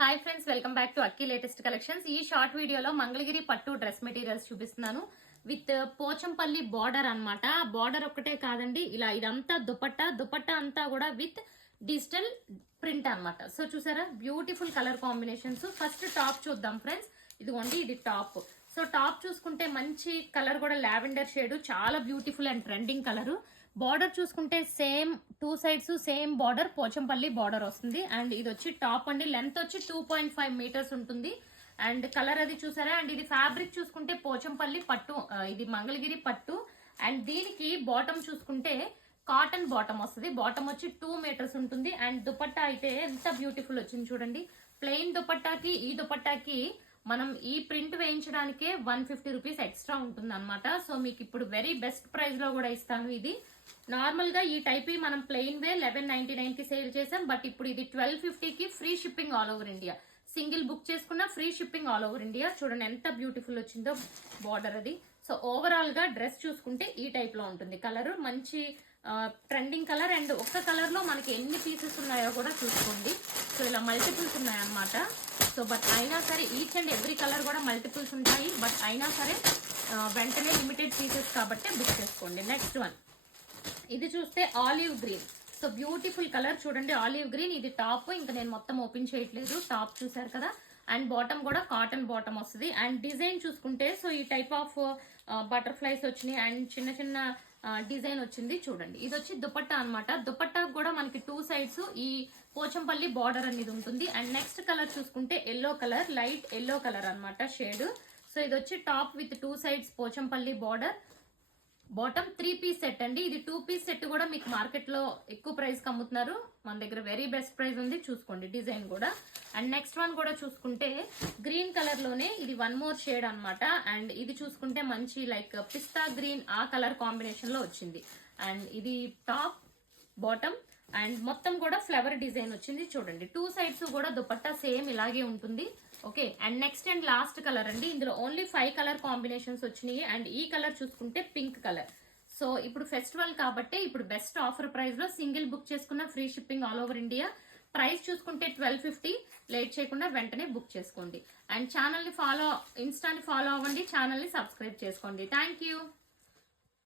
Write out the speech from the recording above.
Hi friends, welcome back to Akki latest collections. ఈ short వీడియోలో మంగళగిరి పట్టు డ్రెస్ మెటీరియల్స్ చూపిస్తున్నాను విత్ పోచంపల్లి బార్డర్ అన్నమాట. బార్డర్ ఒక్కటే కాదండి, ఇలా ఇదంతా దుపట్టా అంతా కూడా విత్ డిజిటల్ ప్రింట్ అన్నమాట. సో చూసారా, beautiful colour combinations. First top చూద్దాం ఫ్రెండ్స్. ఇదిగోండి, ఇది టాప్. సో టాప్ చూసుకుంటే మంచి కలర్ కూడా లావెండర్ షేడ్, చాలా beautiful and trending colour. Border చూసుకుంటే same two sides same border, Pochampally border వస్తుంది. అండ్ ఇది వచ్చి టాప్ అండి, లెంత్ వచ్చి 2.5 మీటర్స్ ఉంటుంది. అండ్ కలర్ అది చూసారా. అండ్ ఇది ఫ్యాబ్రిక్ చూసుకుంటే పోచంపల్లి పట్టు, ఇది మంగళగిరి పట్టు. అండ్ దీనికి బాటమ్ చూసుకుంటే కాటన్ బాటమ్ వస్తుంది. బాటమ్ వచ్చి 2 మీటర్స్ ఉంటుంది. అండ్ దుపట్టా అయితే ఎంత బ్యూటిఫుల్ వచ్చింది చూడండి. ప్లెయిన్ దుపట్టాకి ఈ దుపట్టాకి మనం ఈ ప్రింట్ వేయించడానికే 150 రూపీస్ ఎక్స్ట్రా ఉంటుంది అనమాట. సో మీకు ఇప్పుడు వెరీ బెస్ట్ ప్రైస్ లో కూడా ఇస్తాను. ఇది నార్మల్ గా ఈ టైప్ మనం ప్లెయిన్ వే 1199 కి సేల్ చేసాం. బట్ ఇప్పుడు ఇది 1250 కి free shipping all over India. Single book చేసుకున్న free shipping all over India. చూడండి ఎంత బ్యూటిఫుల్ వచ్చిందో బార్డర్ అది. సో ఓవరాల్ గా డ్రెస్ చూసుకుంటే ఈ టైప్ లో ఉంటుంది. కలర్ మంచి ట్రెండింగ్ కలర్. అండ్ ఒక్క కలర్ లో మనకి ఎన్ని పీసెస్ ఉన్నాయో కూడా చూసుకోండి. సో ఇలా మల్టిపుల్స్ ఉన్నాయన్నమాట. సో బట్ అయినా సరే ఈచ్ అండ్ ఎవ్రీ కలర్ కూడా మల్టిపుల్స్ ఉంటాయి. బట్ అయినా సరే వెంటనే లిమిటెడ్ పీసెస్ కాబట్టి బుక్ చేసుకోండి. నెక్స్ట్ వన్, ఇది చూస్తే olive green. So beautiful colour చూడండి, ఆలివ్ గ్రీన్. ఇది టాప్, ఇంకా నేను మొత్తం ఓపెన్ చేయట్లేదు. టాప్ చూసారు కదా. అండ్ బాటమ్ కూడా కాటన్ బాటమ్ వస్తుంది. అండ్ డిజైన్ చూసుకుంటే సో ఈ టైప్ ఆఫ్ బటర్ఫ్లైస్ వచ్చినాయి. అండ్ చిన్న చిన్న డిజైన్ వచ్చింది చూడండి. ఇది వచ్చి దుపట్టా అనమాట. దుపట్టా కూడా మనకి 2 సైడ్స్ ఈ పోచంపల్లి బార్డర్ అనేది ఉంటుంది. అండ్ నెక్స్ట్ కలర్ చూసుకుంటే yellow colour, light yellow colour అనమాట షేడ్. సో ఇది వచ్చి top with 2 sides Pochampally border, bottom 3 piece set అండి. ఇది 2 పీస్ సెట్ కూడా మీకు మార్కెట్ లో ఎక్కువ ప్రైస్ కి అమ్ముతున్నారు. మన దగ్గర వెరీ బెస్ట్ ప్రైస్ ఉంది, చూసుకోండి డిజైన్ కూడా. అండ్ నెక్స్ట్ వన్ కూడా చూసుకుంటే గ్రీన్ కలర్ లోనే ఇది 1 మోర్ షేడ్ అనమాట. అండ్ ఇది చూసుకుంటే మంచి లైక్ పిస్తా గ్రీన్ ఆ కలర్ కాంబినేషన్ లో వచ్చింది. అండ్ ఇది టాప్, బాటమ్ అండ్ మొత్తం కూడా ఫ్లవర్ డిజైన్ వచ్చింది చూడండి. 2 సైడ్స్ కూడా దుపట్టా సేమ్ ఇలాగే ఉంటుంది. Okay. And next and last colour అండి. ఇందులో ఓన్లీ 5 కలర్ కాంబినేషన్స్ వచ్చినాయి. అండ్ ఈ కలర్ చూసుకుంటే పింక్ కలర్. సో ఇప్పుడు ఫెస్టివల్ కాబట్టి ఇప్పుడు బెస్ట్ ఆఫర్ ప్రైస్ లో సింగిల్ బుక్ చేసుకున్న free shipping all over India. Price చూసుకుంటే 1250. లేట్ చేయకుండా వెంటనే బుక్ చేసుకోండి. అండ్ ఛానల్ ని ఇన్స్టాని ఫాలో అవ్వండి, ఛానల్ ని సబ్స్క్రైబ్ చేసుకోండి. Thank you.